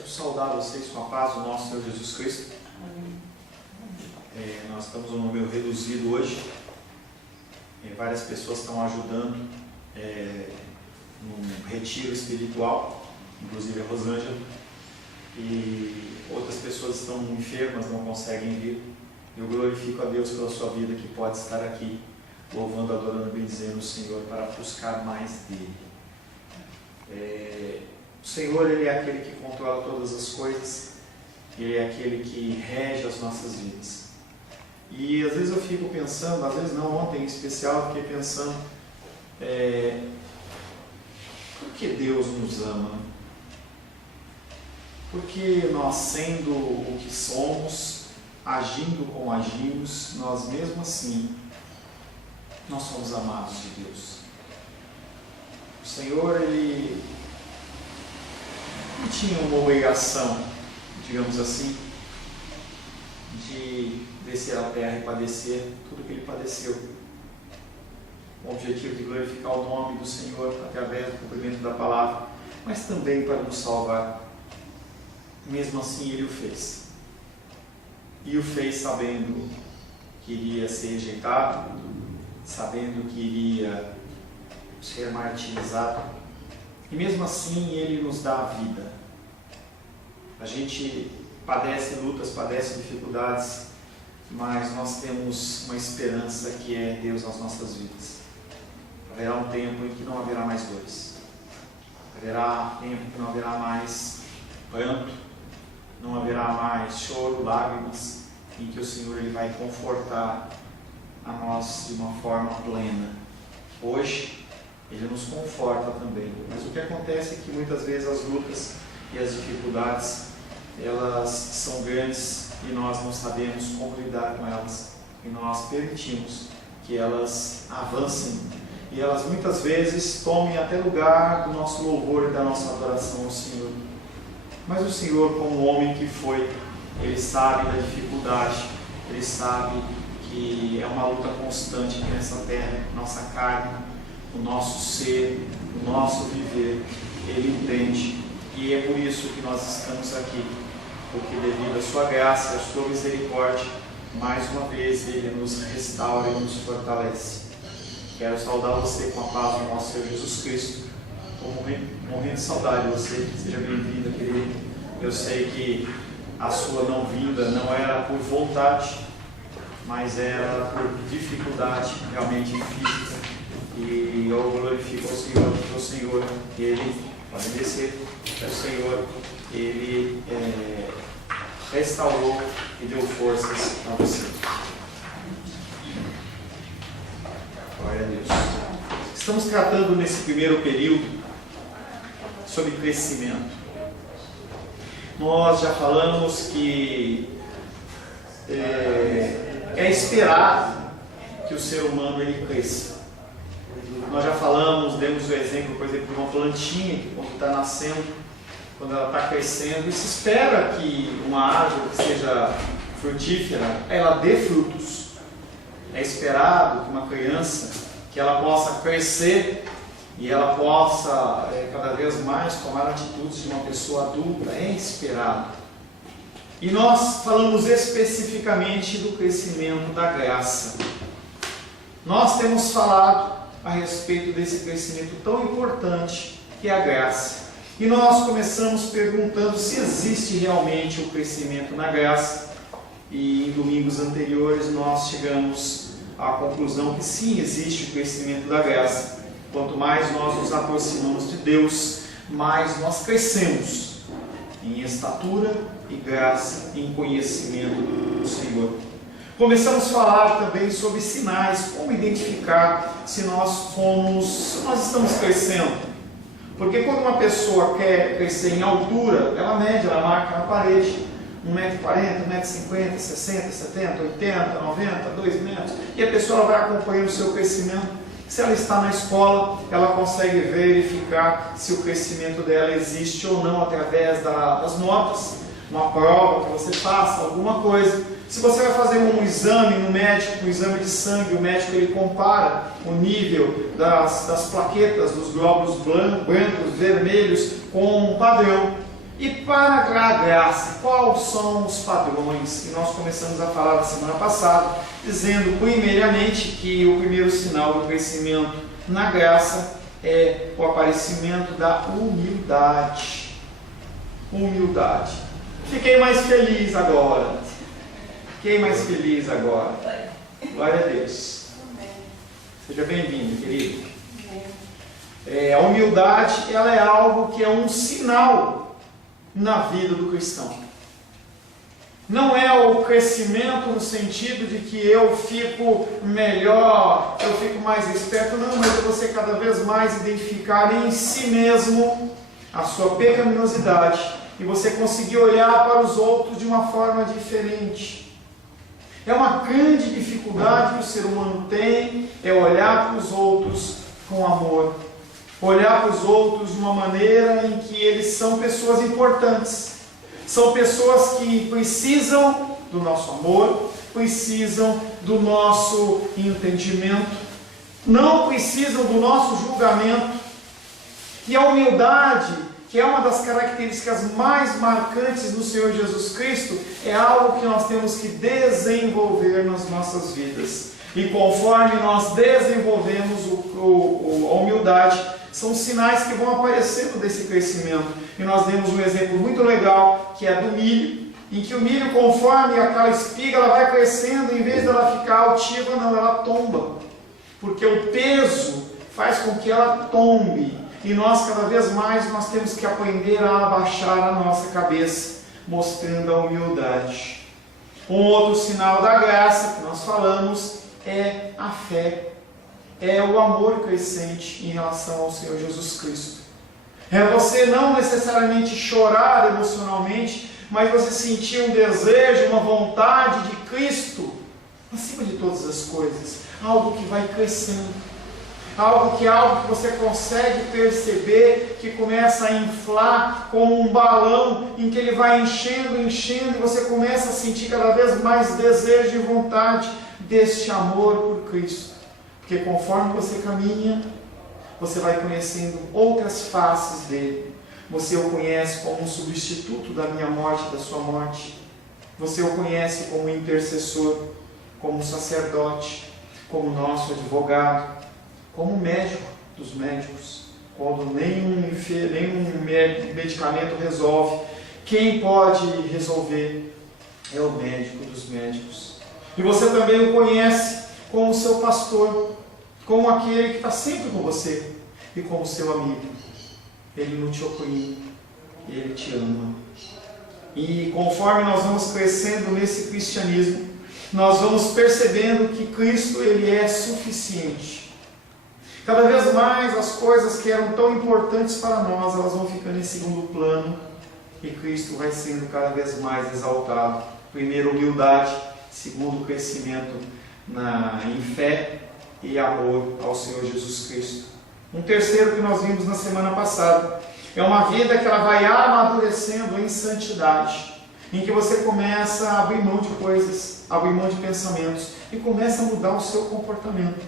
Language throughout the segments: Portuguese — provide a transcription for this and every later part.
Quero saudar vocês com a paz do nosso Senhor Jesus Cristo. Nós estamos num número reduzido hoje. Várias pessoas estão ajudando num retiro espiritual, inclusive a Rosângela. E outras pessoas estão enfermas, não conseguem vir. Eu glorifico a Deus pela sua vida que pode estar aqui, louvando, adorando, bendizendo o Senhor para buscar mais dele. O Senhor, Ele é aquele que controla todas as coisas, Ele é aquele que rege as nossas vidas. E às vezes eu fico pensando, às vezes não, ontem em especial eu fiquei pensando, por que Deus nos ama? Porque nós, sendo o que somos, agindo como agimos, nós mesmo assim, nós somos amados de Deus. O Senhor, Ele não tinha uma obrigação, digamos assim, de descer à terra e padecer tudo que Ele padeceu. Com o objetivo de glorificar o nome do Senhor através do cumprimento da palavra, mas também para nos salvar. Mesmo assim, Ele o fez. E o fez sabendo que iria ser rejeitado, sabendo que iria ser martirizado. E mesmo assim, Ele nos dá a vida. A gente padece lutas, padece dificuldades, mas nós temos uma esperança que é Deus nas nossas vidas. Haverá um tempo em que não haverá mais dores. Haverá tempo em que não haverá mais pranto, não haverá mais choro, lágrimas, em que o Senhor Ele vai confortar a nós de uma forma plena. Hoje, Ele nos conforta também. Mas o que acontece é que muitas vezes as lutas e as dificuldades, elas são grandes e nós não sabemos como lidar com elas. E nós permitimos que elas avancem e elas muitas vezes tomem até lugar do nosso louvor e da nossa adoração ao Senhor. Mas o Senhor, como homem que foi, Ele sabe da dificuldade, Ele sabe que é uma luta constante aqui nessa terra, nossa carne, o nosso ser, o nosso viver. Ele entende, e é por isso que nós estamos aqui, porque devido à sua graça, à sua misericórdia, mais uma vez Ele nos restaura e nos fortalece. Quero saudar você com a paz do nosso Senhor Jesus Cristo. Estou morrendo de saudade de você. Seja bem-vinda, querido. Eu sei que a sua não vinda não era por vontade, mas era por dificuldade realmente física. E eu glorifico ao Senhor, porque o Senhor, Ele, pode descer, o Senhor, Ele restaurou e deu forças a você. Glória a Deus. Estamos tratando nesse primeiro período sobre crescimento. Nós já falamos que é esperado que o ser humano ele cresça. Nós já falamos, demos o exemplo, por exemplo, de uma plantinha que quando está nascendo, quando ela está crescendo, e se espera que uma árvore que seja frutífera, ela dê frutos. É esperado que uma criança, que ela possa crescer e ela possa cada vez mais tomar atitudes de uma pessoa adulta. É esperado. E nós falamos especificamente do crescimento da graça. Nós temos falado a respeito desse crescimento tão importante que é a graça. E nós começamos perguntando se existe realmente o crescimento na graça. E em domingos anteriores nós chegamos à conclusão que sim, existe o crescimento da graça. Quanto mais nós nos aproximamos de Deus, mais nós crescemos em estatura e graça, em conhecimento do Senhor. Começamos a falar também sobre sinais, como identificar se nós estamos crescendo. Porque quando uma pessoa quer crescer em altura, ela mede, ela marca na parede 1,40 m, 1,50 m, 60, 70, 80, 90, 2 metros, e a pessoa vai acompanhando o seu crescimento. Se ela está na escola, ela consegue verificar se o crescimento dela existe ou não através das notas, uma prova que você passa, alguma coisa. Se você vai fazer um exame no médico, um exame de sangue, o médico ele compara o nível das plaquetas, dos glóbulos brancos, vermelhos, com um padrão. E para a graça, quais são os padrões? E nós começamos a falar na semana passada, dizendo primeiramente que o primeiro sinal do crescimento na graça é o aparecimento da humildade. Humildade. Fiquei mais feliz agora. Glória a Deus. Seja bem-vindo, querido. A humildade, ela é algo que é um sinal na vida do cristão. Não é o crescimento no sentido de que eu fico melhor, eu fico mais esperto, não, mas é você cada vez mais identificar em si mesmo a sua pecaminosidade e você conseguir olhar para os outros de uma forma diferente. É uma grande dificuldade que o ser humano tem, é olhar para os outros com amor. Olhar para os outros de uma maneira em que eles são pessoas importantes. São pessoas que precisam do nosso amor, precisam do nosso entendimento, não precisam do nosso julgamento. E a humildade, que é uma das características mais marcantes do Senhor Jesus Cristo, é algo que nós temos que desenvolver nas nossas vidas. E conforme nós desenvolvemos a humildade, são sinais que vão aparecendo desse crescimento. E nós demos um exemplo muito legal, que é do milho, em que o milho, conforme aquela espiga, ela vai crescendo, em vez dela ficar altiva, não, ela tomba. Porque o peso faz com que ela tombe. E nós, cada vez mais, nós temos que aprender a abaixar a nossa cabeça, mostrando a humildade. Um outro sinal da graça que nós falamos é a fé. É o amor crescente em relação ao Senhor Jesus Cristo. É você não necessariamente chorar emocionalmente, mas você sentir um desejo, uma vontade de Cristo, acima de todas as coisas. Algo que vai crescendo. Algo que você consegue perceber, que começa a inflar como um balão, em que ele vai enchendo, e você começa a sentir cada vez mais desejo e vontade deste amor por Cristo. Porque conforme você caminha, você vai conhecendo outras faces dele. Você o conhece como um substituto da minha morte, da sua morte. Você o conhece como intercessor, como sacerdote, como nosso advogado, como médico dos médicos. Quando nenhum medicamento resolve, quem pode resolver é o médico dos médicos. E você também o conhece como seu pastor, como aquele que está sempre com você e como seu amigo. Ele não te oprime, ele te ama. E conforme nós vamos crescendo nesse cristianismo, nós vamos percebendo que Cristo, ele é suficiente. Cada vez mais as coisas que eram tão importantes para nós, elas vão ficando em segundo plano e Cristo vai sendo cada vez mais exaltado. Primeiro, humildade. Segundo, crescimento em fé e amor ao Senhor Jesus Cristo. Um terceiro que nós vimos na semana passada é uma vida que ela vai amadurecendo em santidade, em que você começa a abrir mão de coisas, abrir mão de pensamentos e começa a mudar o seu comportamento.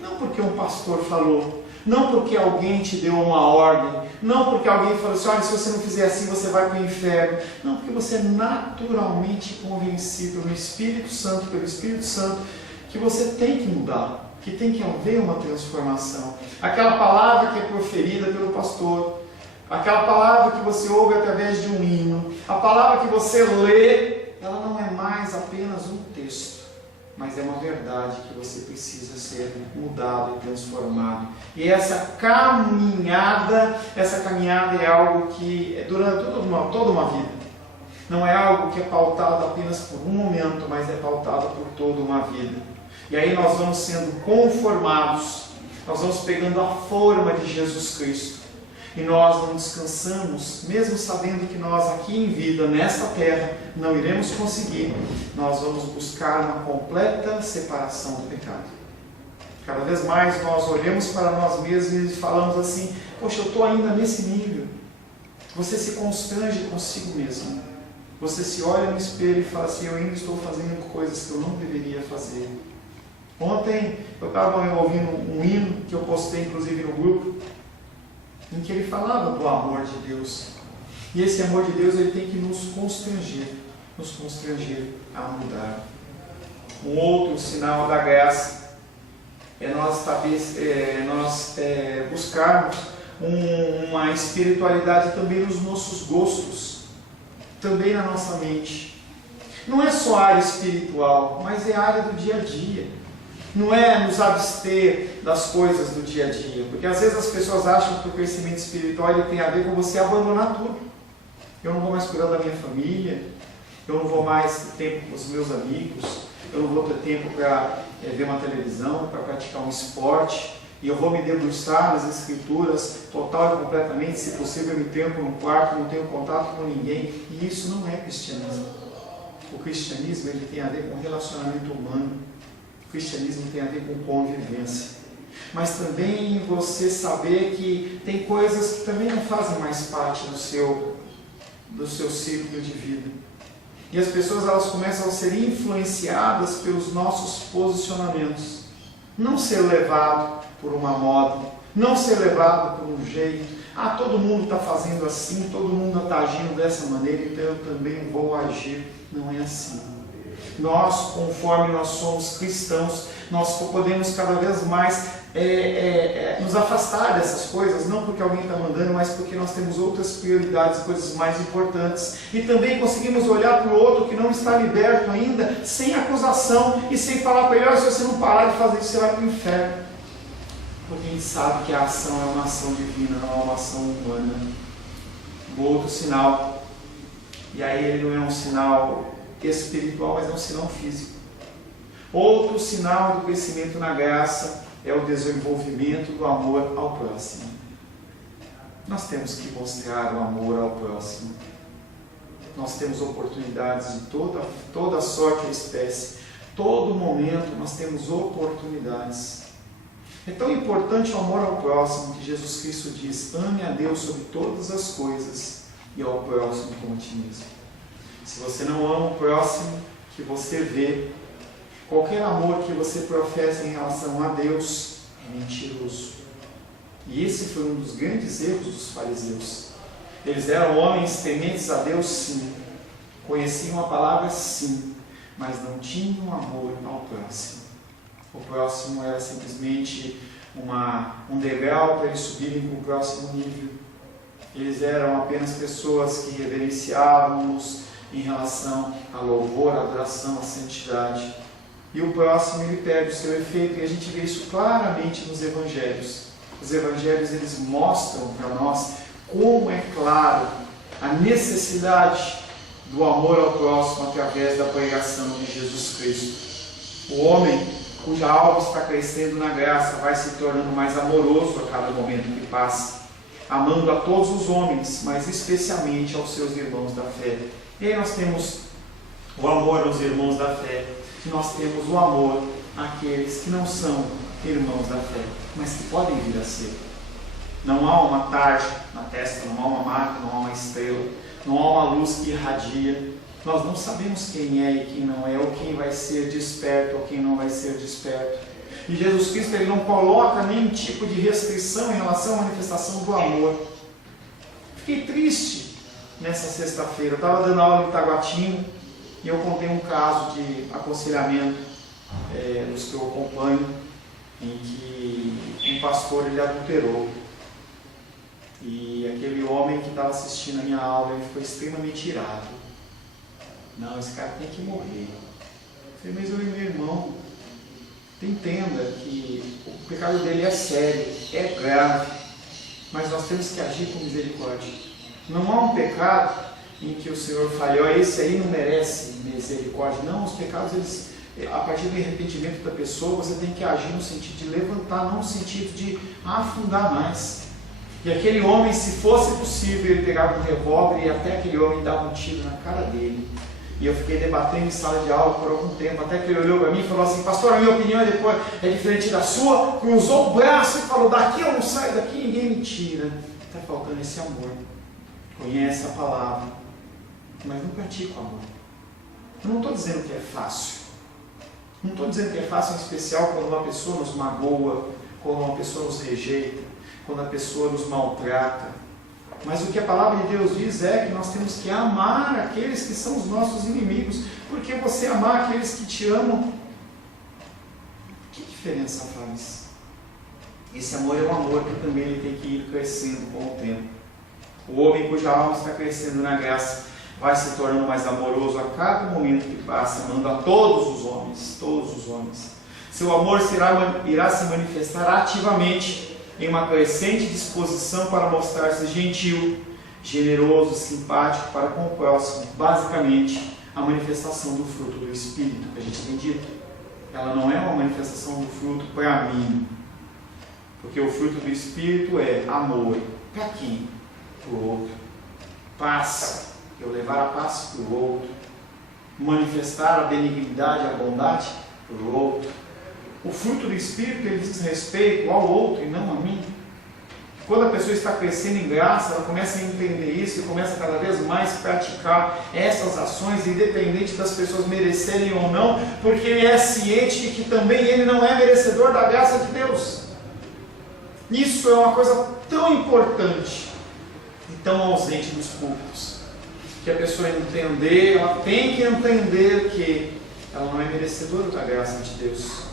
Não porque um pastor falou, não porque alguém te deu uma ordem, não porque alguém falou assim, olha, se você não fizer assim você vai para o inferno. Não, porque você é naturalmente convencido pelo Espírito Santo, que você tem que mudar, que tem que haver uma transformação. Aquela palavra que é proferida pelo pastor, aquela palavra que você ouve através de um hino, a palavra que você lê, ela não é mais apenas um texto, mas é uma verdade que você precisa ser mudado e transformado. E essa caminhada é algo que é durante toda uma vida. Não é algo que é pautado apenas por um momento, mas é pautado por toda uma vida. E aí nós vamos sendo conformados, nós vamos pegando a forma de Jesus Cristo. E nós não descansamos, mesmo sabendo que nós aqui em vida, nesta terra, não iremos conseguir, nós vamos buscar uma completa separação do pecado. Cada vez mais nós olhamos para nós mesmos e falamos assim, poxa, eu estou ainda nesse nível. Você se constrange consigo mesmo. Você se olha no espelho e fala assim, eu ainda estou fazendo coisas que eu não deveria fazer. Ontem eu estava ouvindo um hino que eu postei inclusive no grupo, em que ele falava do amor de Deus. E esse amor de Deus ele tem que nos constranger a mudar. Um outro sinal da graça é nós buscarmos uma espiritualidade também nos nossos gostos, também na nossa mente. Não é só a área espiritual, mas é a área do dia a dia. Não é nos abster das coisas do dia a dia, porque às vezes as pessoas acham que o crescimento espiritual ele tem a ver com você abandonar tudo. Eu não vou mais cuidar da minha família, eu não vou mais ter tempo com os meus amigos, eu não vou ter tempo para ver uma televisão, para praticar um esporte, e eu vou me debruçar nas escrituras total e completamente, se possível eu me tranco no quarto, não tenho contato com ninguém, e isso não é cristianismo. O cristianismo ele tem a ver com relacionamento humano, o cristianismo tem a ver com convivência, mas também você saber que tem coisas que também não fazem mais parte do seu círculo de vida. E as pessoas elas começam a ser influenciadas pelos nossos posicionamentos. Não ser levado por uma moda, não ser levado por um jeito. Ah, todo mundo está fazendo assim, todo mundo está agindo dessa maneira, então eu também vou agir. Não é assim. Nós, conforme nós somos cristãos, nós podemos cada vez mais nos afastar dessas coisas, não porque alguém está mandando, mas porque nós temos outras prioridades, coisas mais importantes. E também conseguimos olhar para o outro que não está liberto ainda, sem acusação e sem falar para ele: olha, se você não parar de fazer isso, você vai para o inferno. Porque a gente sabe que a ação é uma ação divina, não é uma ação humana. Um outro sinal, e aí ele não é um sinal espiritual, mas é um sinal físico. Outro sinal do crescimento na graça é o desenvolvimento do amor ao próximo. Nós temos que mostrar o amor ao próximo. Nós temos oportunidades de toda sorte e espécie. Todo momento nós temos oportunidades. É tão importante o amor ao próximo que Jesus Cristo diz: ame a Deus sobre todas as coisas e ao próximo como a ti mesmo. Se você não ama o próximo que você vê, qualquer amor que você professa em relação a Deus é mentiroso. E esse foi um dos grandes erros dos fariseus. Eles eram homens tementes a Deus, sim. Conheciam a palavra, sim. Mas não tinham amor ao próximo. O próximo era simplesmente um degrau para eles subirem para o próximo nível. Eles eram apenas pessoas que reverenciavam-nos em relação a louvor, a adoração, a santidade. E o próximo ele perde o seu efeito, e a gente vê isso claramente nos evangelhos. Os evangelhos eles mostram para nós como é claro a necessidade do amor ao próximo através da pregação de Jesus Cristo. O homem cuja alma está crescendo na graça vai se tornando mais amoroso a cada momento que passa, amando a todos os homens, mas especialmente aos seus irmãos da fé. E aí nós temos o amor aos irmãos da fé, nós temos o amor àqueles que não são irmãos da fé, mas que podem vir a ser. Não há uma tarja na testa, não há uma marca, não há uma estrela, não há uma luz que irradia. Nós não sabemos quem é e quem não é, ou quem vai ser desperto ou quem não vai ser desperto. E Jesus Cristo ele não coloca nenhum tipo de restrição em relação à manifestação do amor. Fiquei triste nessa sexta-feira. Eu estava dando aula em Taguatinga e eu contei um caso de aconselhamento dos que eu acompanho, em que um pastor ele adulterou. E aquele homem que estava assistindo a minha aula, ele ficou extremamente irado. Não, esse cara tem que morrer. Eu falei: mas meu irmão, entenda que o pecado dele é sério, é grave, mas nós temos que agir com misericórdia. Não há um pecado em que o Senhor fale: ó, esse aí não merece misericórdia. Não, os pecados, eles, a partir do arrependimento da pessoa, você tem que agir no sentido de levantar, não no sentido de afundar mais. E aquele homem, se fosse possível, ele pegava um revólver e até aquele homem dava um tiro na cara dele. E eu fiquei debatendo em sala de aula por algum tempo, até que ele olhou para mim e falou assim: pastor, a minha opinião é diferente da sua. Cruzou o braço e falou: daqui eu não saio, daqui ninguém me tira. Está faltando esse amor. Conhece a palavra, mas não pratica o amor. Eu não estou dizendo que é fácil. Não estou dizendo que é fácil, em especial quando uma pessoa nos magoa, quando uma pessoa nos rejeita, quando a pessoa nos maltrata. Mas o que a palavra de Deus diz é que nós temos que amar aqueles que são os nossos inimigos. Porque você amar aqueles que te amam, que diferença faz? Esse amor é um amor que também ele tem que ir crescendo com o tempo. O homem cuja alma está crescendo na graça vai se tornando mais amoroso a cada momento que passa, amando a todos os homens. Seu amor irá se manifestar ativamente em uma crescente disposição para mostrar-se gentil, generoso, simpático para com o próximo. Basicamente, a manifestação do fruto do Espírito, que a gente tem dito. Ela não é uma manifestação do fruto para mim, porque o fruto do Espírito é amor. Para quem? Para o outro. Paz. Eu levar a paz para o outro. Manifestar a benignidade, a bondade para o outro. O fruto do Espírito, ele diz respeito ao outro e não a mim. Quando a pessoa está crescendo em graça, ela começa a entender isso e começa cada vez mais a praticar essas ações, independente das pessoas merecerem ou não, porque ele é ciente de que também ele não é merecedor da graça de Deus. Isso é uma coisa tão importante e tão ausente dos púlpitos, que a pessoa entender, ela tem que entender que ela não é merecedora da graça de Deus.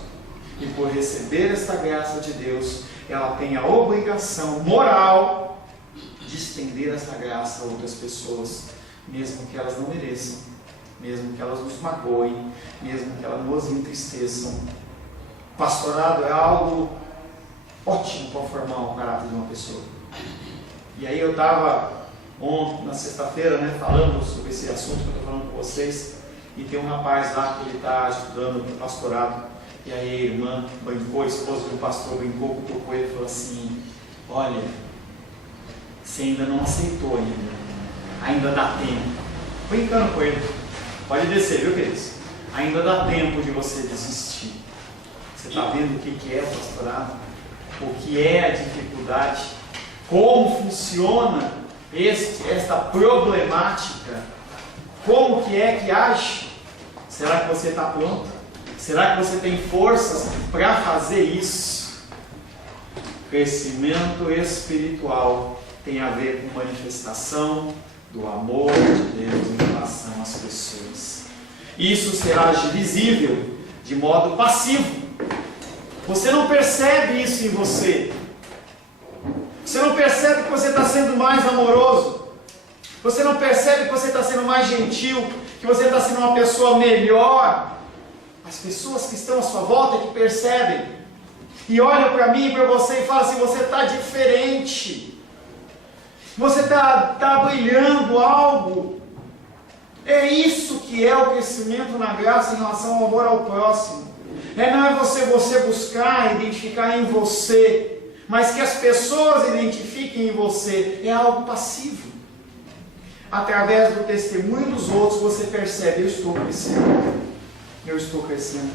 E por receber esta graça de Deus, ela tem a obrigação moral de estender essa graça a outras pessoas, mesmo que elas não mereçam, mesmo que elas nos magoem, mesmo que elas nos entristeçam. Pastorado é algo ótimo para formar o caráter de uma pessoa. E aí eu estava ontem, na sexta-feira, falando sobre esse assunto que eu estou falando com vocês, e tem um rapaz lá que ele está estudando no pastorado, e aí a irmã brincou, a esposa do pastor brincou, cutucou ele e falou assim: olha, você ainda não aceitou ainda dá tempo. Brincando com ele, pode descer, viu, queridos? Ainda dá tempo de você desistir. Você está vendo o que é o pastorado? O que é a dificuldade? Como funciona esta problemática? Como que é que age? Será que você está pronto? Será que você tem forças para fazer isso? Crescimento espiritual tem a ver com manifestação do amor de Deus em relação às pessoas. Isso será visível de modo passivo. Você não percebe isso em você. Você não percebe que você está sendo mais amoroso. Você não percebe que você está sendo mais gentil, que você está sendo uma pessoa melhor. As pessoas que estão à sua volta que percebem e olham para mim e para você e falam assim: você está diferente, você está brilhando algo. É isso que é o crescimento na graça em relação ao amor ao próximo. Não é você buscar identificar em você, mas que as pessoas identifiquem em você. É algo passivo. Através do testemunho dos outros você percebe: eu estou crescendo. Eu estou crescendo.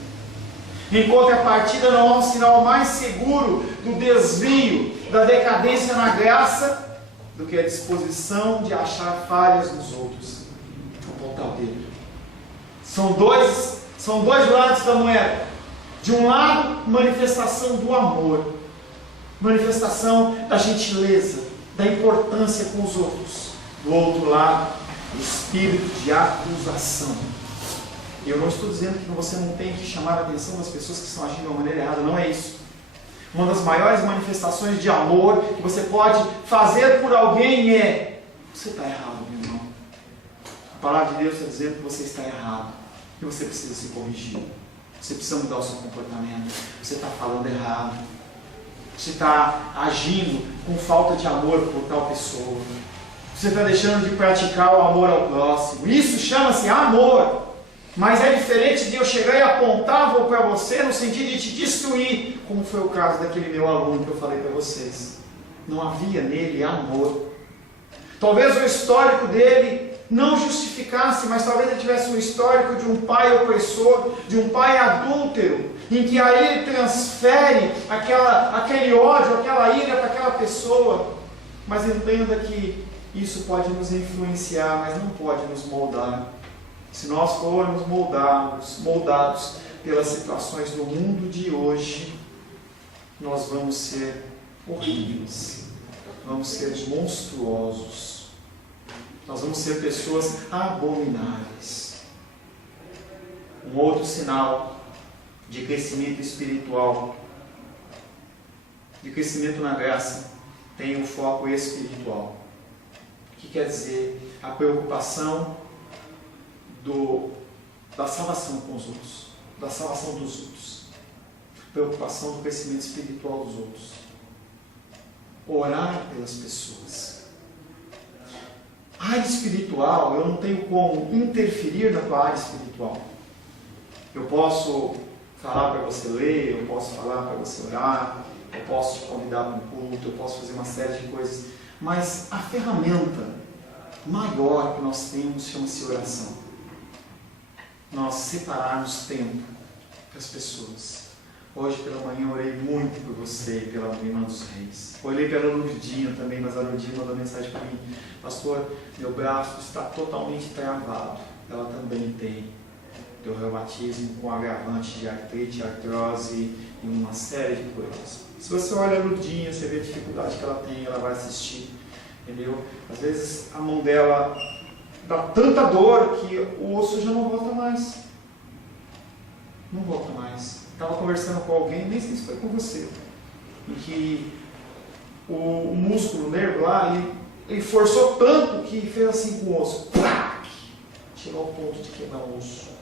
Em contrapartida, não há um sinal mais seguro do desvio, da decadência na graça, do que a disposição de achar falhas nos outros. Apontar o dedo. São dois lados da moeda. De um lado, manifestação do amor, manifestação da gentileza, da importância com os outros. Do outro lado, espírito de acusação. Eu não estou dizendo que você não tem que chamar a atenção das pessoas que estão agindo de uma maneira errada, não é isso. Uma das maiores manifestações de amor que você pode fazer por alguém é: você está errado, meu irmão. A palavra de Deus está dizendo que você está errado e você precisa se corrigir. Você precisa mudar o seu comportamento. Você está falando errado. Você está agindo com falta de amor por tal pessoa. Você está deixando de praticar o amor ao próximo. Isso chama-se amor. Mas é diferente de eu chegar e apontar para você no sentido de te destruir, como foi o caso daquele meu aluno que eu falei para vocês. Não havia nele amor. Talvez o histórico dele não justificasse, mas talvez ele tivesse um histórico de um pai opressor, de um pai adúltero, em que aí ele transfere aquele ódio, aquela ira para aquela pessoa. Mas entenda que isso pode nos influenciar, mas não pode nos moldar. Se nós formos moldados pelas situações do mundo de hoje, nós vamos ser horríveis. vamos ser monstruosos. Nós vamos ser pessoas abomináveis. Um outro sinal de crescimento espiritual, de crescimento na graça, tem o foco espiritual. O que quer dizer? A preocupação da salvação com os outros, da salvação dos outros, preocupação do crescimento espiritual dos outros, orar pelas pessoas. A área espiritual, eu não tenho como interferir na tua área espiritual. Eu posso falar para você ler, eu posso falar para você orar, eu posso te convidar para um culto, eu posso fazer uma série de coisas, mas a ferramenta maior que nós temos chama-se oração. Nós separarmos tempo para as pessoas. Hoje pela manhã eu orei muito por você e pela irmã dos reis. Orei pela Lourdinha também, mas a Lourdinha mandou mensagem para mim: pastor, meu braço está totalmente travado. Ela também tem reumatismo com agravante de artrite, artrose e uma série de coisas. Se você olha a Lourdinha, você vê a dificuldade que ela tem, ela vai assistir, entendeu? Às vezes a mão dela dá tanta dor que o osso já não volta mais. Não volta mais. Estava conversando com alguém, nem sei se foi com você, em que o músculo, o nervo lá, ele forçou tanto que fez assim com o osso. Plac! Chegou ao ponto de quebrar o osso.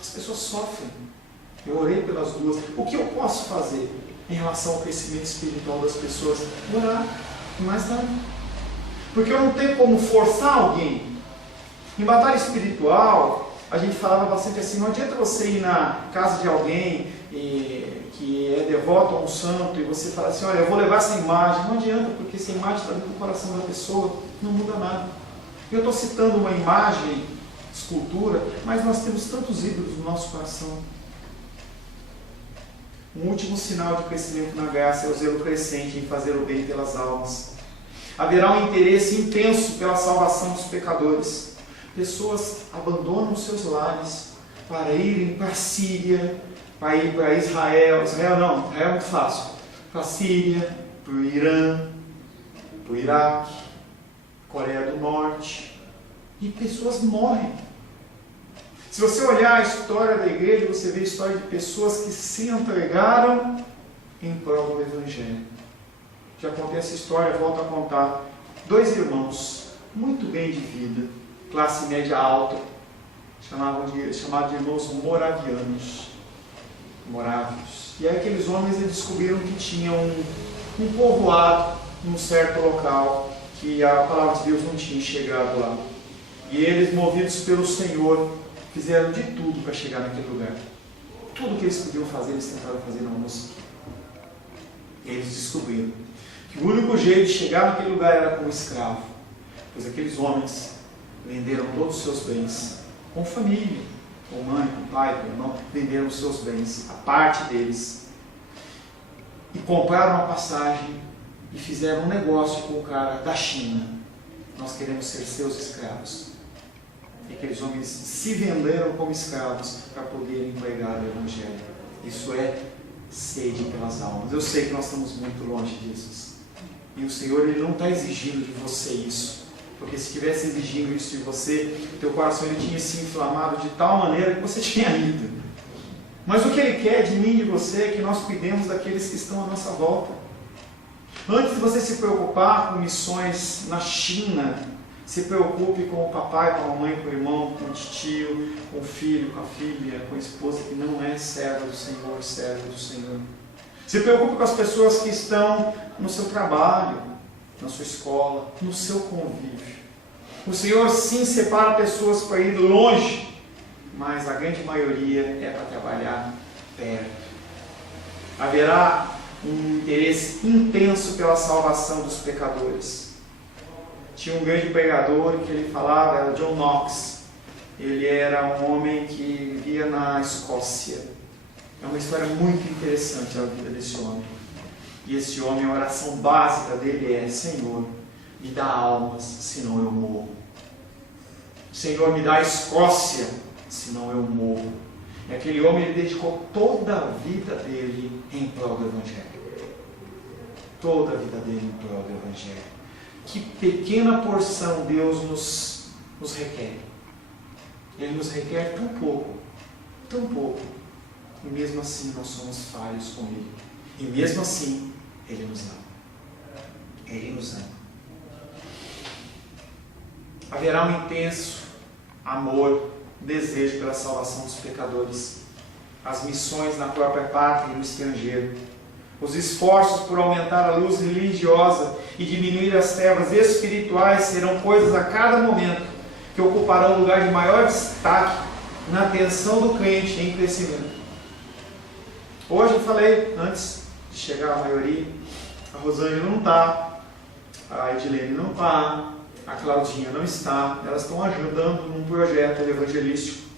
As pessoas sofrem. Eu orei pelas duas. O que eu posso fazer em relação ao crescimento espiritual das pessoas? Orar. E mais nada. Porque eu não tenho como forçar alguém. Em batalha espiritual, a gente falava bastante assim: não adianta você ir na casa de alguém que é devoto a um santo e você falar assim: olha, eu vou levar essa imagem. Não adianta, porque essa imagem está dentro do coração da pessoa, não muda nada. Eu estou citando uma imagem, escultura, mas nós temos tantos ídolos no nosso coração. Um último sinal de crescimento na graça é o zelo crescente em fazer o bem pelas almas. Haverá um interesse intenso pela salvação dos pecadores. Pessoas abandonam seus lares para irem para a Síria, para ir para Israel. Israel é muito fácil. Para a Síria, para o Irã, para o Iraque, Coreia do Norte. E pessoas morrem. Se você olhar a história da igreja, você vê a história de pessoas que se entregaram em prol do Evangelho. Já contei essa história, volto a contar. 2 irmãos, muito bem de vida, classe média alta, chamados de irmãos moravianos. Morávios. E aí aqueles homens eles descobriram que tinham um povoado num certo local, que a palavra de Deus não tinha chegado lá. E eles, movidos pelo Senhor, fizeram de tudo para chegar naquele lugar. Tudo que eles podiam fazer, eles tentaram fazer na moça. Eles descobriram que o único jeito de chegar naquele lugar era como escravo, pois aqueles homens venderam todos os seus bens, com família, com mãe, com pai, com irmão, venderam os seus bens, a parte deles, e compraram uma passagem e fizeram um negócio com o cara da China. Nós queremos ser seus escravos. E aqueles homens se venderam como escravos para poderem pregar o Evangelho. Isso é sede pelas almas. Eu sei que nós estamos muito longe disso. E o Senhor ele não está exigindo de você isso. Porque se estivesse exigindo isso de você, o teu coração ele tinha se inflamado de tal maneira que você tinha ido. Mas o que Ele quer de mim e de você é que nós cuidemos daqueles que estão à nossa volta. Antes de você se preocupar com missões na China, se preocupe com o papai, com a mãe, com o irmão, com o tio, com o filho, com a filha, com a esposa que não é serva do Senhor, servo do Senhor. Se preocupe com as pessoas que estão no seu trabalho, na sua escola, no seu convívio. O Senhor sim separa pessoas para ir longe, mas a grande maioria é para trabalhar perto. Haverá um interesse intenso pela salvação dos pecadores. Tinha um grande pregador que ele falava, era John Knox. Ele era um homem que vivia na Escócia. É uma história muito interessante a vida desse homem. E esse homem, a oração básica dele é: Senhor, me dá almas, senão eu morro. Senhor, me dá a Escócia, senão eu morro. E aquele homem, ele dedicou toda a vida dele em prol do Evangelho. Toda a vida dele em prol do Evangelho. que pequena porção Deus nos requer. Ele nos requer tão pouco, e mesmo assim nós somos falhos com Ele. E mesmo assim, Ele nos ama. Ele nos ama. Haverá um intenso amor, desejo pela salvação dos pecadores, as missões na própria pátria e no estrangeiro, os esforços por aumentar a luz religiosa e diminuir as trevas espirituais serão coisas a cada momento que ocuparão um lugar de maior destaque na atenção do crente em crescimento. Hoje eu falei, antes de chegar a maioria, a Rosângela não está, a Edilene não está, a Claudinha não está, elas estão ajudando num projeto evangelístico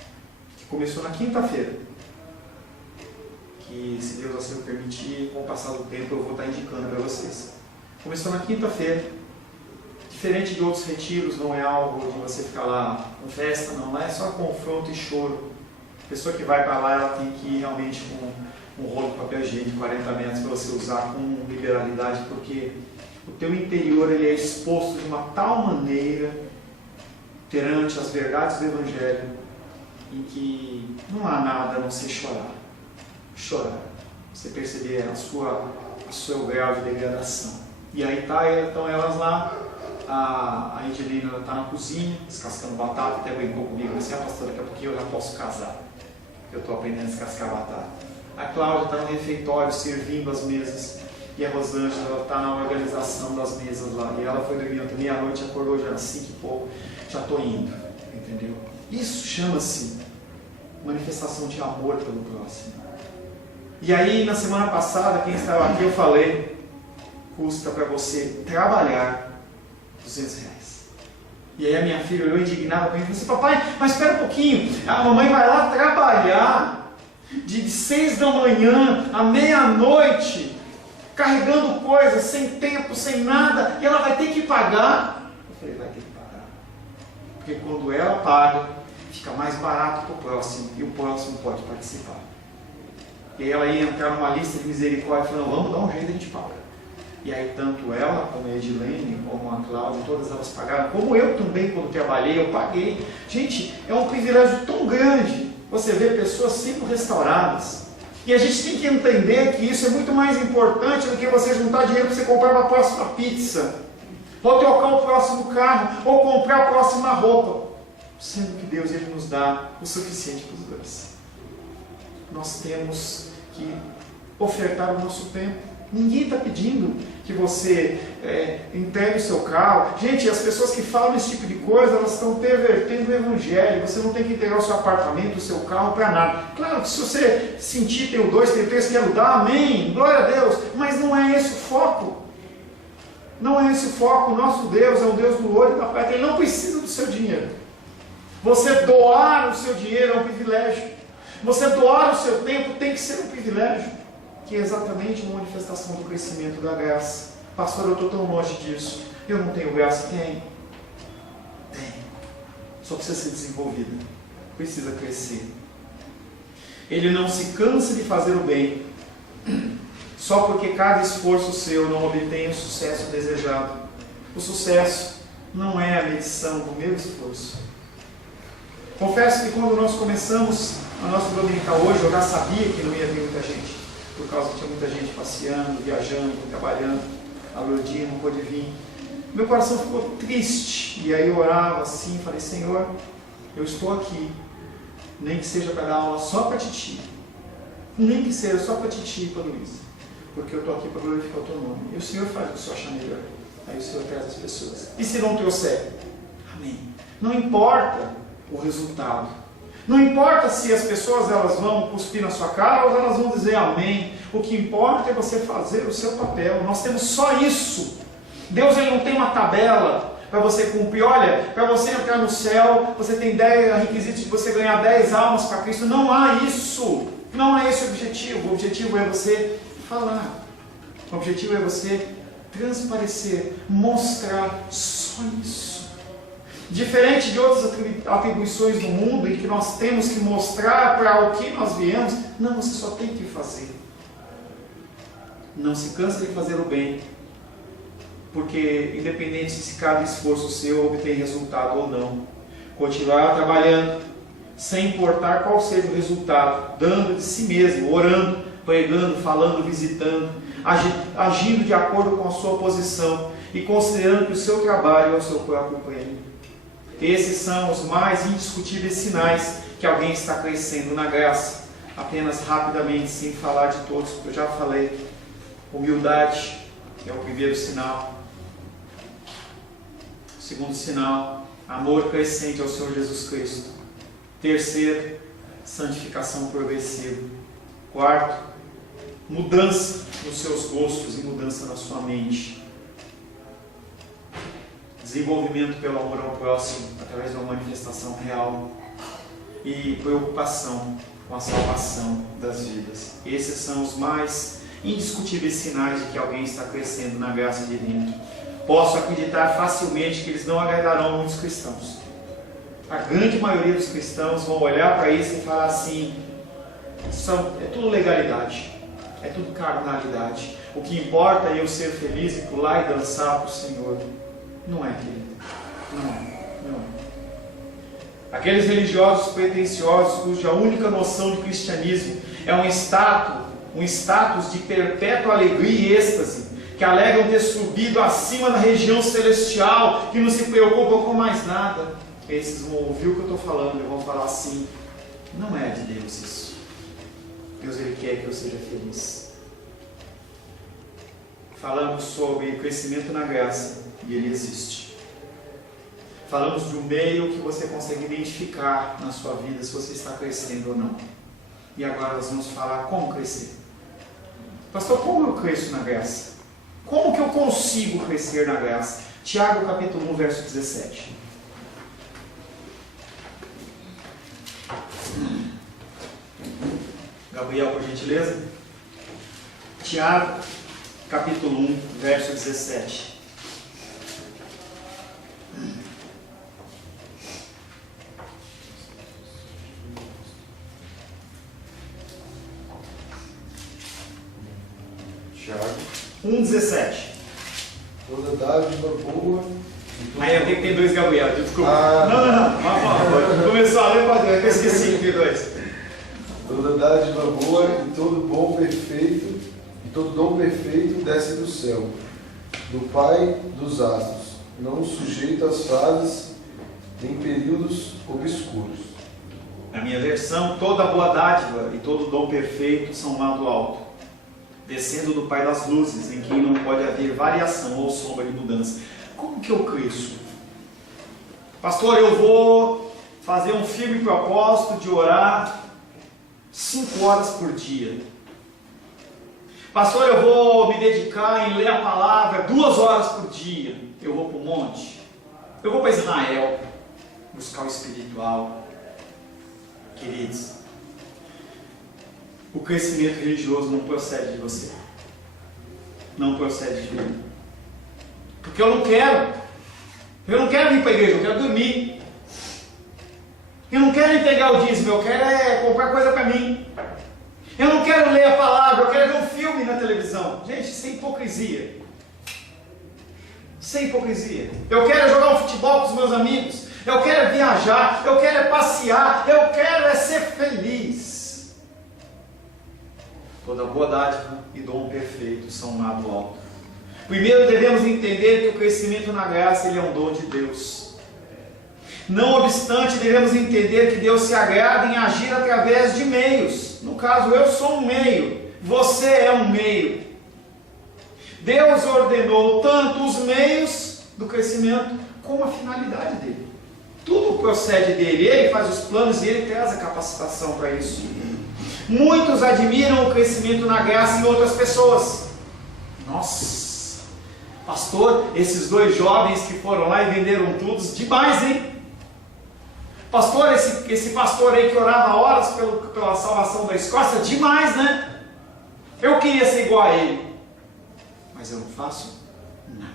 que começou na quinta-feira. Que, se Deus assim me permitir, com o passar do tempo eu vou estar indicando para vocês. Começou na quinta-feira. Diferente de outros retiros, não é algo de você ficar lá com festa, não. Lá é só confronto e choro. A pessoa que vai para lá, ela tem que ir realmente com um rolo de papel higiênico de 40 metros para você usar com liberalidade, porque o teu interior ele é exposto de uma tal maneira perante as verdades do Evangelho, em que não há nada a não ser chorar. Chorar. Você perceber o seu grau de degradação. E aí estão elas lá, a Angelina está na cozinha, descascando batata, até brincou comigo, assim, pastor, daqui a pouquinho eu já posso casar. Eu estou aprendendo a descascar batata. A Cláudia está no refeitório, servindo as mesas. E a Rosângela está na organização das mesas lá. E ela foi dormir ontem meia-noite, acordou já às 5 e pouco. Já estou indo, entendeu? Isso chama-se manifestação de amor pelo próximo. E aí, na semana passada, quem estava aqui, eu falei, custa para você trabalhar R$200. E aí a minha filha olhou indignada para mim e falou assim, papai, mas espera um pouquinho, a mamãe vai lá trabalhar de 6 da manhã à meia-noite, carregando coisas, sem tempo, sem nada, e ela vai ter que pagar. Eu falei, vai ter que pagar. Porque quando ela paga, fica mais barato para o próximo, e o próximo pode participar. E aí ela ia entrar numa lista de misericórdia, falando, vamos dar um jeito, a gente paga. E aí tanto ela, como a Edilene, como a Cláudia, todas elas pagaram, como eu também, quando trabalhei, eu paguei. Gente, é um privilégio tão grande você ver pessoas sendo restauradas. E a gente tem que entender que isso é muito mais importante do que você juntar dinheiro para você comprar a próxima pizza, ou trocar o próximo carro, ou comprar a próxima roupa. Sendo que Deus ele nos dá o suficiente para os dois. Nós temos que ofertar o nosso tempo. Ninguém está pedindo que você entregue o seu carro. Gente, as pessoas que falam esse tipo de coisa, elas estão pervertendo o Evangelho. Você não tem que entregar o seu apartamento, o seu carro para nada. Claro que se você sentir, tenho 2, tenho 3, quero dar, amém, glória a Deus. Mas não é esse o foco. Não é esse o foco. O nosso Deus é um Deus do ouro e da prata. Ele não precisa do seu dinheiro. Você doar o seu dinheiro é um privilégio. Você doar o seu tempo tem que ser um privilégio, que é exatamente uma manifestação do crescimento da graça. Pastor, eu estou tão longe disso. Eu não tenho graça? Tem. Só precisa ser desenvolvida. Precisa crescer. Ele não se cansa de fazer o bem, só porque cada esforço seu não obtém o sucesso desejado. O sucesso não é a medição do meu esforço. Confesso que quando nós começamos a nossa dominical hoje, eu já sabia que não ia ter muita gente, por causa que tinha muita gente passeando, viajando, trabalhando. A Lourdinha não pôde vir. Meu coração ficou triste, e aí eu orava assim, falei, Senhor, eu estou aqui, nem que seja para dar aula só para Titi, nem que seja só para Titi e para Luísa, porque eu estou aqui para glorificar o teu nome, e o Senhor faz o que o Senhor achar melhor, aí o Senhor traz as pessoas, e se não trouxer, amém, não importa o resultado, não importa se as pessoas elas vão cuspir na sua cara ou elas vão dizer amém, o que importa é você fazer o seu papel. Nós temos só isso. Deus ele não tem uma tabela para você cumprir. Olha, para você entrar no céu, você tem 10 requisitos de você ganhar 10 almas para Cristo. Não há isso. Não é esse o objetivo. O objetivo é você falar. O objetivo é você transparecer, mostrar só isso. Diferente de outras atribuições do mundo, em que nós temos que mostrar para o que nós viemos, não, você só tem que fazer. Não se cansa de fazer o bem, porque independente se cada esforço seu obtém resultado ou não, continuar trabalhando, sem importar qual seja o resultado, dando de si mesmo, orando, pregando, falando, visitando, agindo de acordo com a sua posição e considerando que o seu trabalho é o seu próprio prêmio. Esses são os mais indiscutíveis sinais que alguém está crescendo na graça. Apenas rapidamente, sem falar de todos, que eu já falei. Humildade é o primeiro sinal. O segundo sinal, amor crescente ao Senhor Jesus Cristo. Terceiro, santificação progressiva. Quarto, mudança nos seus gostos e mudança na sua mente. Desenvolvimento pelo amor ao próximo, através de uma manifestação real. E preocupação com a salvação das vidas. Esses são os mais indiscutíveis sinais de que alguém está crescendo na graça divina. Posso acreditar facilmente que eles não agradarão muitos cristãos. A grande maioria dos cristãos vão olhar para isso e falar assim: é tudo legalidade, é tudo carnalidade. O que importa é eu ser feliz e pular e dançar para o Senhor. Não é, querido. Não é. Aqueles religiosos pretensiosos cuja única noção de cristianismo é um status de perpétua alegria e êxtase, que alegam ter subido acima da região celestial, que não se preocupam com mais nada. Esses vão ouvir o que eu estou falando e vão falar assim: não é de Deus isso. Deus, Ele quer que eu seja feliz. Falamos sobre crescimento na graça e ele existe. Falamos de um meio que você consegue identificar na sua vida se você está crescendo ou não. E agora nós vamos falar como crescer. Pastor, como eu cresço na graça? Como que eu consigo crescer na graça? Tiago capítulo 1, verso 17. Gabriel, por gentileza. Tiago capítulo 1, verso 17. Tiago 1,17. Toda dádiva boa. Aí eu tenho que ter dois Gabriel, desculpa. Não. Começou a ler, pode ler, eu esqueci que tem dois. Toda dádiva boa e todo bom perfeito, e todo dom perfeito desce do céu, do Pai dos astros, não sujeito às fases nem períodos obscuros. Na minha versão, toda boa dádiva e todo dom perfeito são lá do alto, descendo do Pai das luzes, em quem não pode haver variação ou sombra de mudança. Como que eu cresço? Pastor, eu vou fazer um firme propósito de orar 5 horas por dia. Pastor, eu vou me dedicar em ler a palavra 2 horas por dia. Eu vou para o monte. Eu vou para Israel buscar o espiritual. Queridos, o crescimento religioso não procede de você. Não procede de mim. Porque eu não quero. Eu não quero vir para a igreja, eu quero dormir. Eu não quero entregar o dízimo, eu quero comprar coisa para mim. Eu não quero ler a palavra, eu quero ver um filme na televisão. Gente, isso é hipocrisia. Isso é hipocrisia. Eu quero jogar um futebol com os meus amigos. Eu quero viajar, eu quero passear, eu quero ser feliz. Toda boa dádiva e dom perfeito são lá do alto. Primeiro devemos entender que o crescimento na graça ele é um dom de Deus. Não obstante, devemos entender que Deus se agrada em agir através de meios. No caso, eu sou um meio, você é um meio. Deus ordenou tanto os meios do crescimento como a finalidade dele. Tudo procede dele, ele faz os planos e ele traz a capacitação para isso. Muitos admiram o crescimento na graça em outras pessoas. Nossa, pastor, esses 2 jovens que foram lá e venderam tudo, demais, hein? Pastor, esse pastor aí que orava horas pela salvação da Escócia, demais, né? Eu queria ser igual a ele, mas eu não faço nada.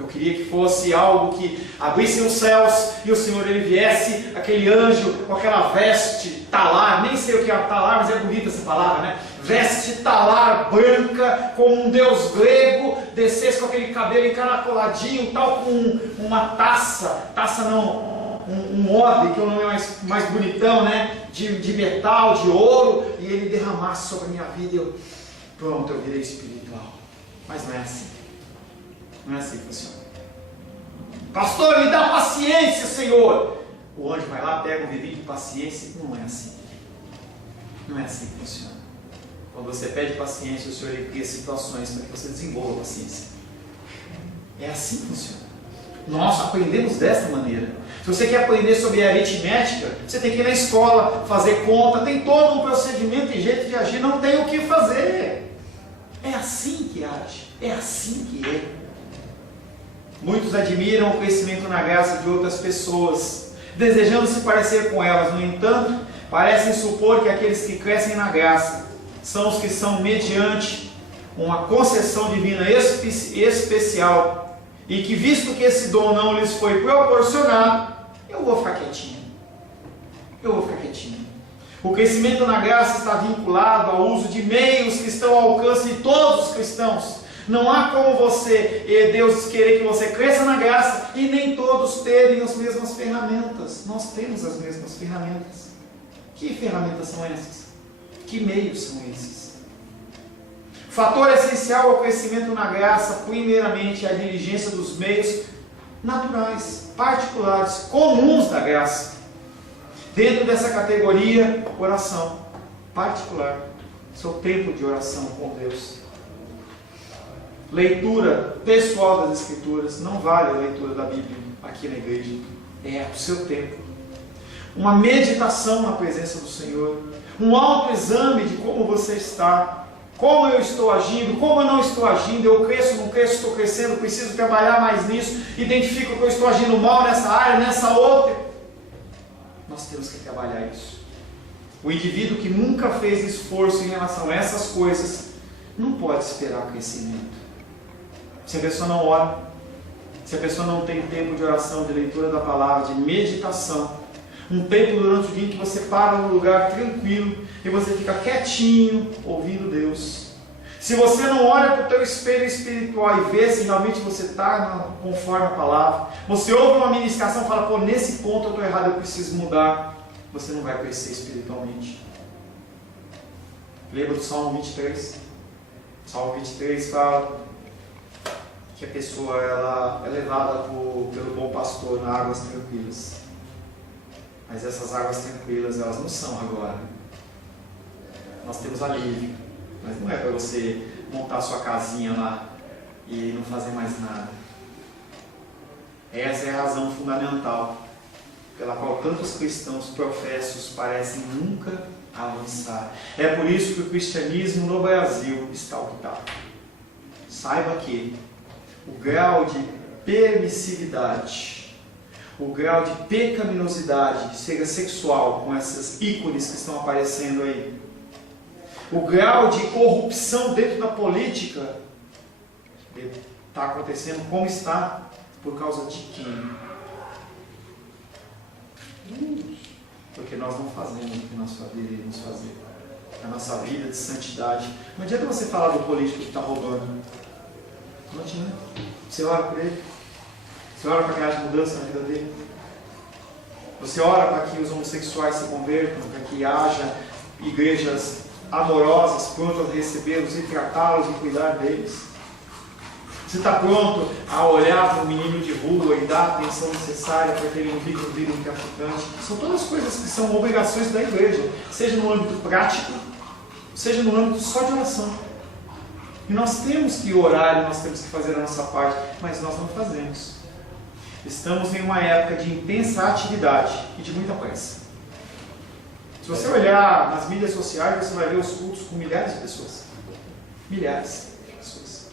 Eu queria que fosse algo que abrisse os céus e o Senhor ele viesse, aquele anjo com aquela veste talar, nem sei o que é talar, mas é bonita essa palavra, né? veste talar branca, como um deus grego, descesse com aquele cabelo encaracoladinho, tal, com uma taça não, um odre, que é o nome mais bonitão, né? De metal, de ouro, e ele derramasse sobre a minha vida, e pronto, eu virei espiritual. Mas não é assim. Não é assim que funciona. Pastor, me dá paciência, Senhor. O anjo vai lá, pega um vidrinho de paciência. Não é assim. Não é assim que funciona. Quando você pede paciência, o Senhor cria situações para que você desenvolva a paciência. É assim que funciona. Nós aprendemos desta maneira. Se você quer aprender sobre aritmética, você tem que ir na escola, fazer conta, tem todo um procedimento e jeito de agir, não tem o que fazer. É assim que age, é assim que é. Muitos admiram o crescimento na graça de outras pessoas, desejando se parecer com elas. No entanto, parecem supor que aqueles que crescem na graça são os que são mediante uma concessão divina especial, e que, visto que esse dom não lhes foi proporcionado, eu vou ficar quietinho. O crescimento na graça está vinculado ao uso de meios que estão ao alcance de todos os cristãos. Não há como Deus querer que você cresça na graça e nem todos terem as mesmas ferramentas. Nós temos as mesmas ferramentas. Que ferramentas são essas? Que meios são esses? O fator essencial ao crescimento na graça, primeiramente, é a diligência dos meios naturais, particulares, comuns da graça. Dentro dessa categoria, oração particular, seu tempo de oração com Deus. Leitura pessoal das Escrituras, não vale a leitura da Bíblia aqui na igreja, é o seu tempo. Uma meditação na presença do Senhor, um autoexame de como você está, como eu estou agindo, como eu não estou agindo, eu cresço, não cresço, estou crescendo, preciso trabalhar mais nisso, identifico que eu estou agindo mal nessa área, nessa outra. Nós temos que trabalhar isso. O indivíduo que nunca fez esforço em relação a essas coisas, não pode esperar o crescimento. Se a pessoa não ora, se a pessoa não tem tempo de oração, de leitura da palavra, de meditação, um tempo durante o dia que você para num lugar tranquilo e você fica quietinho, ouvindo Deus. Se você não olha para o teu espelho espiritual e vê se realmente você está conforme a palavra, você ouve uma ministração e fala, pô, nesse ponto eu estou errado, eu preciso mudar, você não vai crescer espiritualmente. Lembra do Salmo 23? O Salmo 23 fala que a pessoa ela é levada pelo bom pastor nas águas tranquilas. Mas essas águas tranquilas, elas não são agora. Nós temos alívio, mas não é para você montar sua casinha lá e não fazer mais nada. Essa é a razão fundamental pela qual tantos cristãos professos parecem nunca avançar. É por isso que o cristianismo no Brasil está o que está. Saiba que o grau de permissividade, o grau de pecaminosidade, seja sexual, com esses ícones que estão aparecendo aí, o grau de corrupção dentro da política, está acontecendo como está, por causa de quem? Porque nós não fazemos o que nós deveríamos fazer. A nossa vida de santidade. Não adianta você falar do político que está roubando. Não adianta. Você ora por ele. Você ora para que haja mudança na vida dele. Você ora para que os homossexuais se convertam, para que haja igrejas amorosas, prontas a recebê-los e tratá-los e cuidar deles. Você está pronto a olhar para um menino de rua e dar a atenção necessária para que ele não fique um livro traficante? São todas coisas que são obrigações da igreja, seja no âmbito prático, seja no âmbito só de oração. E nós temos que orar, e nós temos que fazer a nossa parte, mas nós não fazemos. Estamos em uma época de intensa atividade e de muita pressa. Se você olhar nas mídias sociais, você vai ver os cultos com milhares de pessoas. Milhares de pessoas.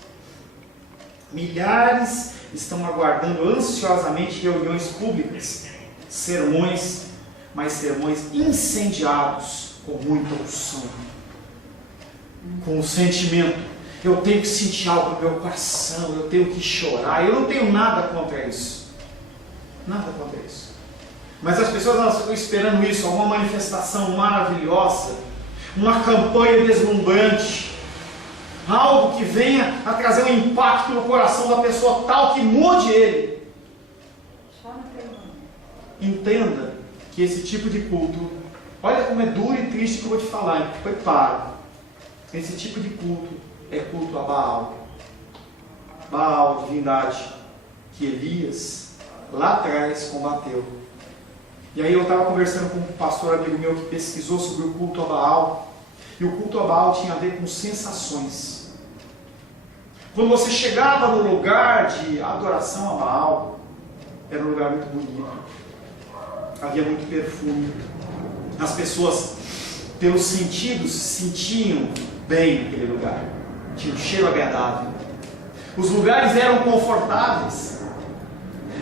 Milhares estão aguardando ansiosamente reuniões públicas, sermões, mas sermões incendiados com muita unção, com o sentimento. Eu tenho que sentir algo no meu coração, eu tenho que chorar. Eu não tenho nada contra isso. Nada contra isso. Mas as pessoas elas ficam esperando isso, alguma manifestação maravilhosa, uma campanha deslumbrante, algo que venha a trazer um impacto no coração da pessoa tal que mude ele. Entenda que esse tipo de culto, olha como é duro e triste que eu vou te falar, prepara. Esse tipo de culto é culto a Baal. Baal, divindade, que Elias lá atrás combateu. E aí eu estava conversando com um pastor amigo meu que pesquisou sobre o culto a Baal. E o culto a Baal tinha a ver com sensações. Quando você chegava no lugar de adoração a Baal, era um lugar muito bonito. Havia muito perfume. As pessoas, pelos sentidos, se sentiam bem naquele lugar. Tinha um cheiro agradável. Os lugares eram confortáveis.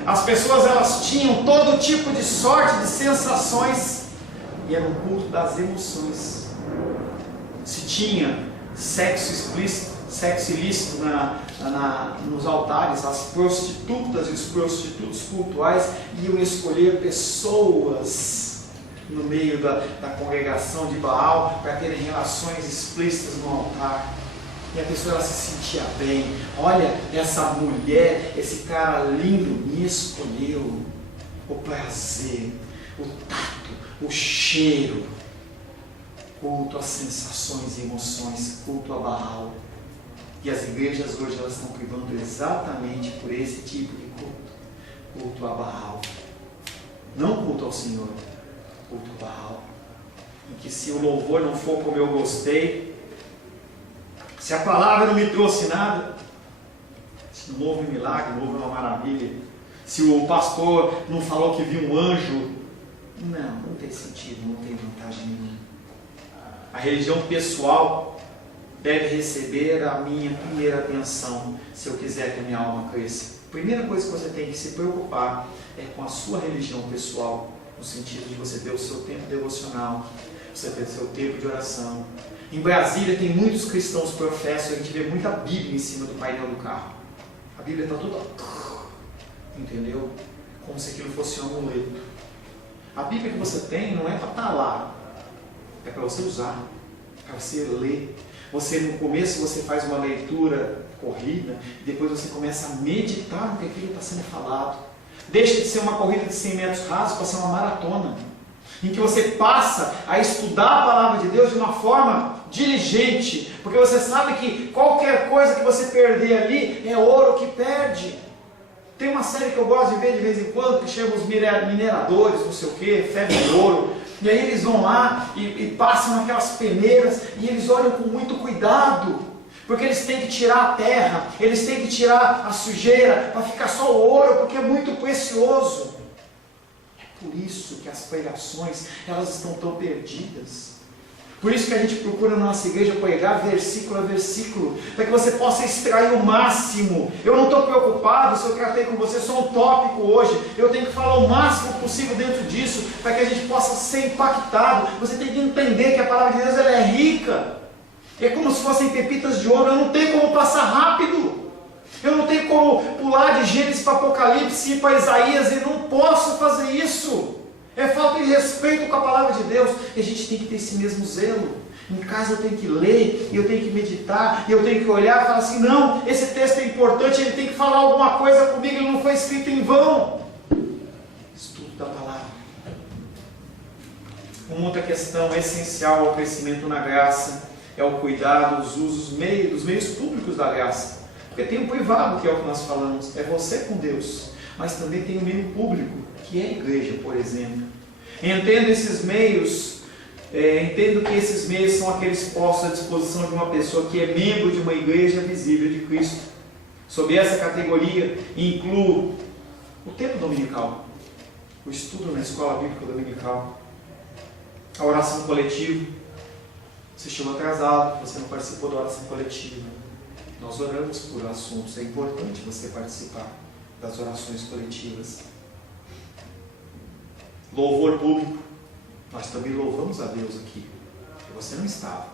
As pessoas, elas tinham todo tipo de sorte de sensações. E era um culto das emoções. Se tinha sexo explícito, sexo ilícito nos altares, as prostitutas e os prostitutos cultuais iam escolher pessoas no meio da congregação de Baal para terem relações explícitas no altar. E a pessoa, ela se sentia bem. Olha, essa mulher, esse cara lindo me escolheu. O prazer, o tato, o cheiro. Culto às sensações e emoções, culto a Baal. E as igrejas hoje, elas estão privando exatamente por esse tipo de culto. Culto a Baal. Não culto ao Senhor, culto a Baal. Em que se o louvor não for como eu gostei, se a palavra não me trouxe nada, se não houve um milagre, não houve uma maravilha, se o pastor não falou que viu um anjo, não tem sentido, não tem vantagem nenhuma. A religião pessoal deve receber a minha primeira atenção se eu quiser que a minha alma cresça. A primeira coisa que você tem que se preocupar é com a sua religião pessoal, no sentido de você ter o seu tempo devocional, você ter o seu tempo de oração. Em Brasília tem muitos cristãos professos, a gente vê muita Bíblia em cima do painel do carro. A Bíblia está toda, entendeu? Como se aquilo fosse um amuleto. A Bíblia que você tem não é para estar lá, é para você usar, para você ler. Você, no começo, você faz uma leitura corrida, e depois você começa a meditar no que aquilo está sendo falado. Deixa de ser uma corrida de 100 metros rasos para ser uma maratona, em que você passa a estudar a palavra de Deus de uma forma diligente, porque você sabe que qualquer coisa que você perder ali é ouro que perde. Tem uma série que eu gosto de ver de vez em quando, que chama os mineradores, não sei o que, febre de ouro, e aí eles vão lá e passam aquelas peneiras, e eles olham com muito cuidado, porque eles têm que tirar a terra, eles têm que tirar a sujeira, para ficar só o ouro, porque é muito precioso. Por isso que as pregações, elas estão tão perdidas. Por isso que a gente procura na nossa igreja pregar versículo a versículo, para que você possa extrair o máximo. Eu não estou preocupado se eu tratei com você só um tópico hoje. Eu tenho que falar o máximo possível dentro disso, para que a gente possa ser impactado. Você tem que entender que a palavra de Deus, ela é rica. É como se fossem pepitas de ouro. Eu não tenho como passar rápido. Eu não tenho como pular de Gênesis para Apocalipse e ir para Isaías. Eu não posso fazer isso. É falta de respeito com a palavra de Deus. E a gente tem que ter esse mesmo zelo. Em casa eu tenho que ler, eu tenho que meditar, eu tenho que olhar e falar assim, não, esse texto é importante, ele tem que falar alguma coisa comigo, ele não foi escrito em vão. Estudo da palavra. Uma outra questão essencial ao crescimento na graça é o cuidado dos usos dos meios públicos da graça. Porque tem o privado, que é o que nós falamos, é você com Deus, mas também tem o meio público, que é a igreja, por exemplo. Entendo esses meios, entendo que esses meios são aqueles postos à disposição de uma pessoa que é membro de uma igreja visível de Cristo. Sob essa categoria, incluo o tempo dominical, o estudo na escola bíblica dominical, a oração coletiva. Você chegou atrasado, você não participou da oração coletiva. Nós oramos por assuntos, é importante você participar das orações coletivas. Louvor público, nós também louvamos a Deus aqui, porque você não estava.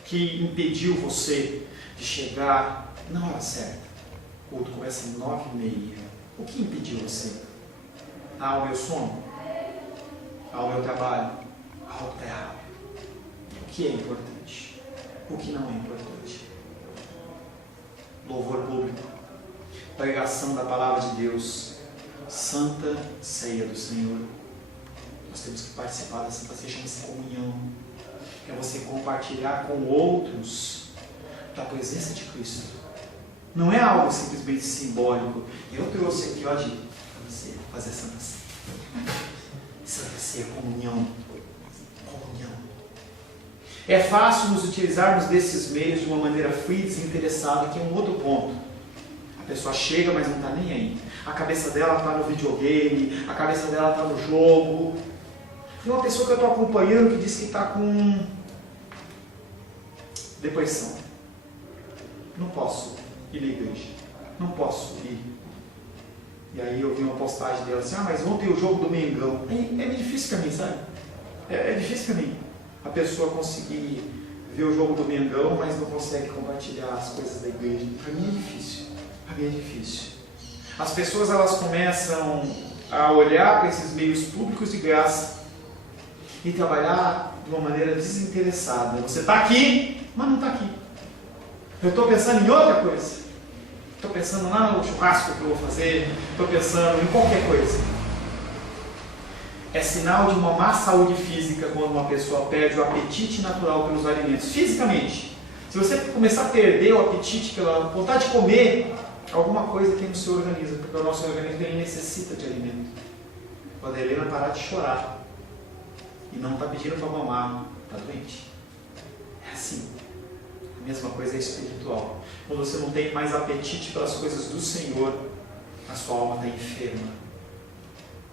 O que impediu você de chegar na hora certa? O culto começa às 9h30. O que impediu você? O meu sono? O meu trabalho? Algo está errado. O que é importante, o que não é importante. Louvor público, pregação da palavra de Deus, Santa Ceia do Senhor. Nós temos que participar da Santa Ceia, chama-se comunhão. É você compartilhar com outros da presença de Cristo. Não é algo simplesmente simbólico. Eu trouxe aqui hoje para você fazer a Santa Ceia. Santa Ceia, comunhão. Comunhão. É fácil nos utilizarmos desses meios de uma maneira fria e desinteressada, que é um outro ponto. A pessoa chega, mas não está nem aí. A cabeça dela está no videogame, a cabeça dela está no jogo. Tem uma pessoa que eu estou acompanhando que diz que está com depressão. Não posso ir na igreja. Não posso ir. E aí eu vi uma postagem dela assim, mas ontem o jogo do Mengão. É difícil para mim, sabe? É difícil para mim. A pessoa conseguir ver o jogo do Mengão, mas não consegue compartilhar as coisas da igreja. Para mim é difícil. Para mim é difícil. As pessoas elas começam a olhar para esses meios públicos de graça e trabalhar de uma maneira desinteressada. Você está aqui, mas não está aqui. Eu estou pensando em outra coisa. Estou pensando lá no churrasco que eu vou fazer. Estou pensando em qualquer coisa. É sinal de uma má saúde física quando uma pessoa perde o apetite natural pelos alimentos. Fisicamente. Se você começar a perder o apetite pela vontade de comer, alguma coisa tem no seu organismo, porque o nosso organismo ele necessita de alimento. Quando a Helena parar de chorar e não está pedindo para mamar, está doente. É assim. A mesma coisa é espiritual. Quando você não tem mais apetite pelas coisas do Senhor, a sua alma está enferma,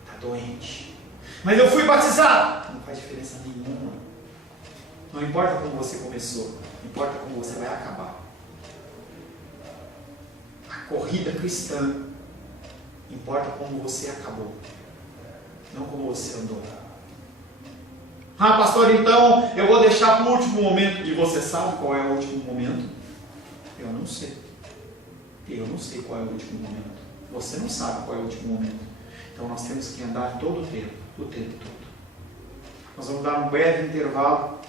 está doente. Mas eu fui batizado! Não faz diferença nenhuma. Não importa como você começou, importa como você vai acabar. A corrida cristã importa como você acabou, não como você andou. Ah, pastor, então eu vou deixar para o último momento. E você sabe qual é o último momento? Eu não sei. Eu não sei qual é o último momento. Você não sabe qual é o último momento. Então nós temos que andar todo o tempo todo. Nós vamos dar um breve intervalo